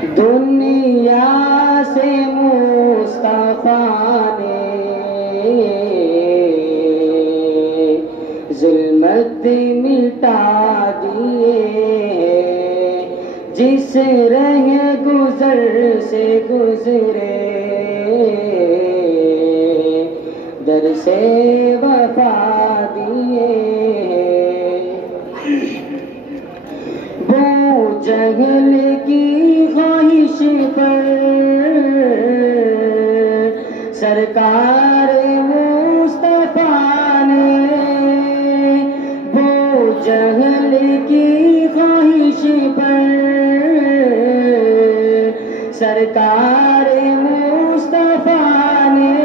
دنیا سے مصطفیٰ نے ظلمت مٹا دیے، جس رہ گزر سے گزرے در سے وفا دیے۔ بو جہل کی خواہش پر سرکار مصطفیٰ نے، بو جہل کی خواہش پر سرکار مصطفیٰ نے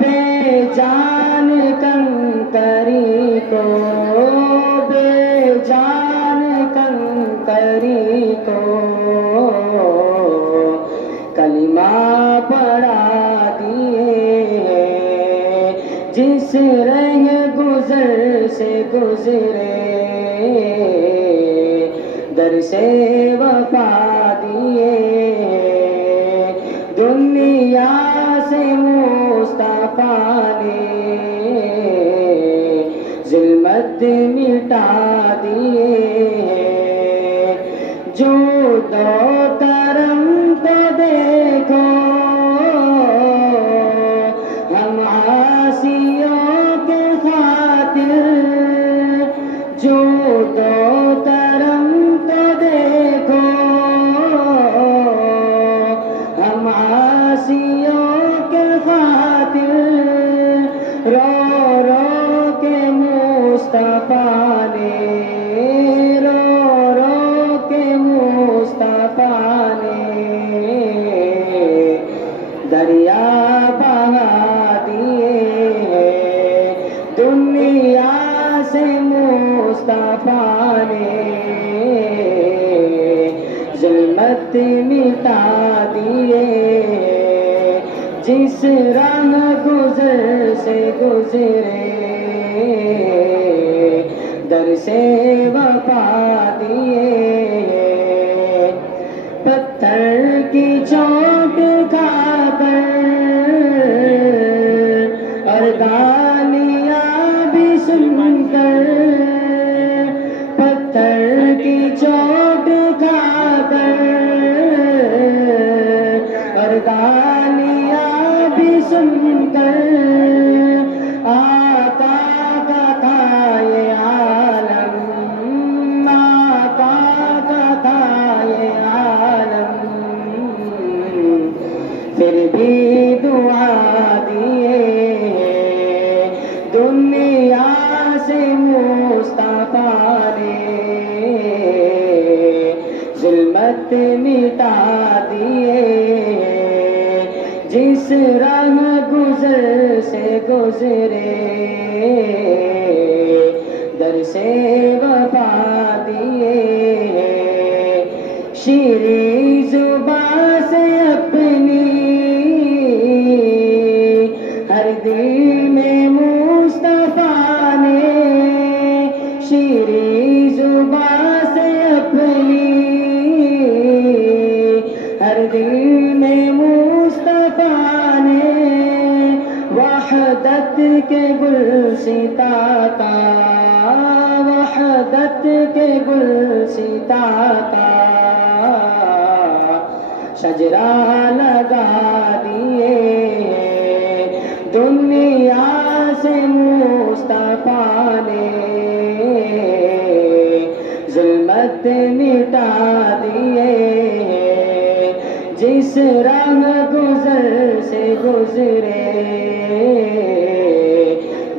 بے جان کنکری کو، بے جان کنکری کو کلمہ پڑھا دیے، جس رہ گزر سے گزرے در سے وفا دیے۔ دنیا سے مصطفیٰ نے ظلمت مٹا دیے، جو دو کرم کو دیکھو ہم عاصیوں کے خاطر، جو دو کرم کو دیکھو ہم عاصیوں کے خاطر، رو رو کے مصطفیٰ نے، رو رو کے مصطفیٰ نے دریا بہا دیے۔ دنیا سے مصطفیٰ نے ظلمت مٹا دیے، جس راہ گزر سے گزرے در سے وفا دیے۔ پتھر کی چوٹ کھا کر اور گالیاں بھی سن کر، پتھر کی چوٹ کھا کر اور گالیاں بھی سن کر آقا کا تھا یہ عالم، آقا کا تھا یہ عالم، پھر بھی دعا دیے۔ دنیا سے مصطفیٰ نے ظلمت مٹا دیے، جس راہ گزر سے گزرے در سے وفا دیے۔ شیریں زباں سے اپنی ہر دل میں مصطفیٰ نے، شیریں زباں سے اپنی ہر دل میں مصطفیٰ نے وحدت کے گلستا کا، وحدت کے گلستا کا شجرا لگا دیے۔ دنیا سے مصطفیٰ نے ظلمت مٹا دیے، جس راہ گزر سے گزرے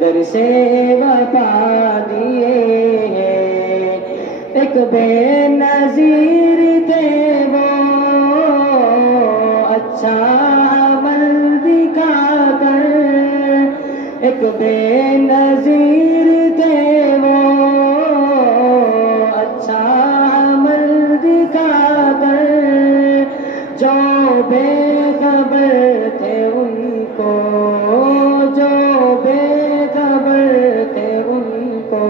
در سے وفا دیے۔ ایک بے نظیر تھے وہ اچھا عمل دکھا کر، ایک بے نظیر تھے وہ اچھا عمل دکھا کر، جو بے خبر تھے ان کو، جو بے خبر تھے ان کو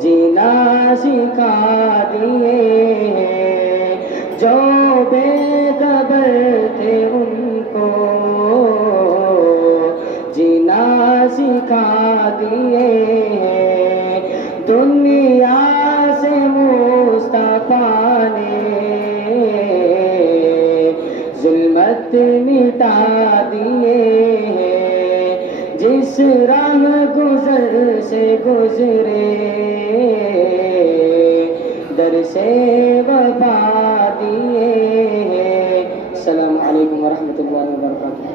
جینا سکھا دیے۔ جو بے خبر تھے ان کو جینا سکھا دیے ہیں دنیا سے مصطفیٰ نے ظلمت مٹا دیے ہیں جس راہ گزر سے گزرے در سے وفا دیے ہیں۔ السلام علیکم ورحمۃ اللہ وبرکاتہ۔